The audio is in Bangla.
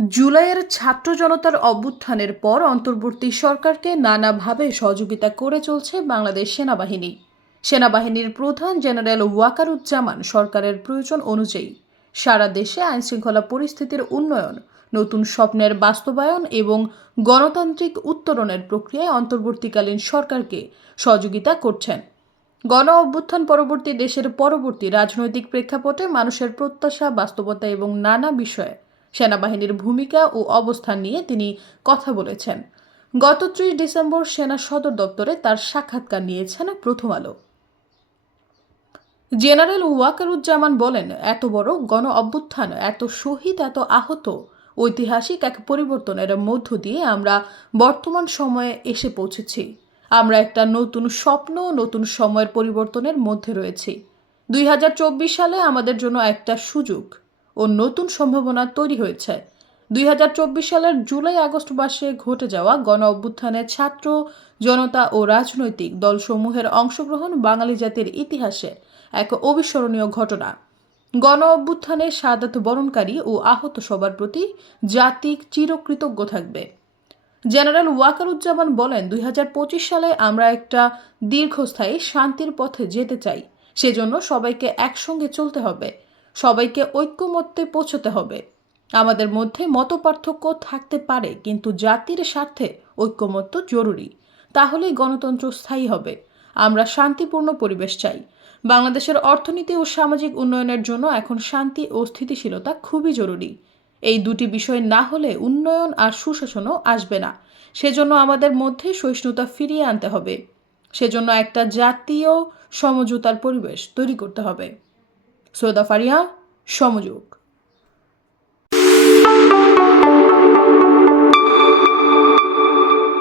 জুলাইয়ের ছাত্র জনতার অভ্যুত্থানের পর অন্তর্বর্তী সরকারকে নানাভাবে সহযোগিতা করে চলছে বাংলাদেশ সেনাবাহিনী। সেনাবাহিনীর প্রধান জেনারেল ওয়াকারুজ্জামান সরকারের প্রয়োজন অনুযায়ী সারা দেশে আইনশৃঙ্খলা পরিস্থিতির উন্নয়ন, নতুন স্বপ্নের বাস্তবায়ন এবং গণতান্ত্রিক উত্তরণের প্রক্রিয়ায় অন্তর্বর্তীকালীন সরকারকে সহযোগিতা করছেন। গণ অভ্যুত্থান পরবর্তী দেশের পরবর্তী রাজনৈতিক প্রেক্ষাপটে মানুষের প্রত্যাশা, বাস্তবতা এবং নানা বিষয়ে সেনাবাহিনীর ভূমিকা ও অবস্থান নিয়ে তিনি কথা বলেছেন। গত ৩০ ডিসেম্বর সেনা সদর দপ্তরে তার সাক্ষাৎকার নিয়েছেন প্রথম আলো। জেনারেল ওয়াকারুজ্জামান বলেন, এত বড় গণ অভ্যুত্থান, এত শহীদ, এত আহত, ঐতিহাসিক এক পরিবর্তনের মধ্য দিয়ে আমরা বর্তমান সময়ে এসে পৌঁছেছি। আমরা একটা নতুন স্বপ্ন, নতুন সময়ের পরিবর্তনের মধ্যে রয়েছি। ২০২৪ সালে আমাদের জন্য একটা সুযোগ ও নতুন সম্ভাবনা তৈরি হয়েছে। ২০২৪ সালের জুলাই আগস্ট মাসে ঘটে যাওয়া গণ অভ্যুত্থানে ছাত্র জনতা ও রাজনৈতিক দলসমূহের অংশগ্রহণ বাঙালি জাতির ইতিহাসে এক অবিস্মরণীয় ঘটনা। গণ অভ্যুত্থানে শাহাদাত বরণকারী ও আহত সবার প্রতি জাতি চিরকৃতজ্ঞ থাকবে। জেনারেল ওয়াকারুজ্জামান বলেন, ২০২৫ সালে আমরা একটা দীর্ঘস্থায়ী শান্তির পথে যেতে চাই। সেজন্য সবাইকে একসঙ্গে চলতে হবে, সবাইকে ঐক্যমত্যে পৌঁছতে হবে। আমাদের মধ্যে মতপার্থক্য থাকতে পারে, কিন্তু জাতির স্বার্থে ঐক্যমত্য জরুরি। তাহলেই গণতন্ত্র স্থায়ী হবে। আমরা শান্তিপূর্ণ পরিবেশ চাই। বাংলাদেশের অর্থনীতি ও সামাজিক উন্নয়নের জন্য এখন শান্তি ও স্থিতিশীলতা খুবই জরুরি। এই দুটি বিষয় না হলে উন্নয়ন আর সুশাসনও আসবে না। সেজন্য আমাদের মধ্যে সহিষ্ণুতা ফিরিয়ে আনতে হবে। সেজন্য একটা জাতীয় সমঝোতার পরিবেশ তৈরি করতে হবে। সৈয়দা ফারিয়া, সমযোগ।